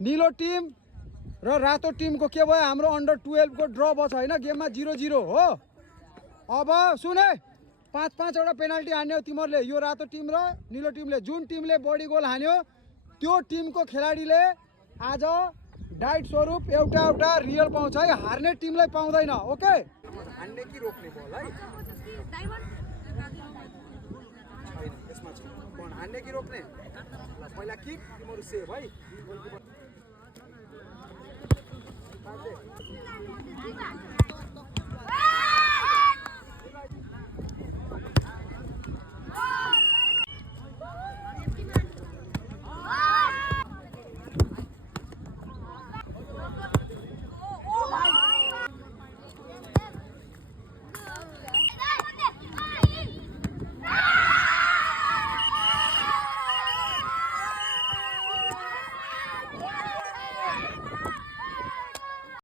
नीलो टीम र रातो टीमको के भयो हाम्रो अन्डर 12 को ड्र भयो हैन गेममा 0-0 हो। अब सुने 5-5 वटा पेनाल्टी हान्यो तिमीहरूले यो रातो टिम र नीलो टिमले। जुन टिमले बढी गोल हान्यो त्यो टिमको खेलाडीले आज डाइट स्वरूप एउटा एउटा रियल पाउँछ है, हार्ने टिमलाई पाउँदैन। ओके हान्ने कि रोक्ने बल है यसमा छ हान्ने कि रोक्ने। पहिला किक तिमीहरू सेभ है।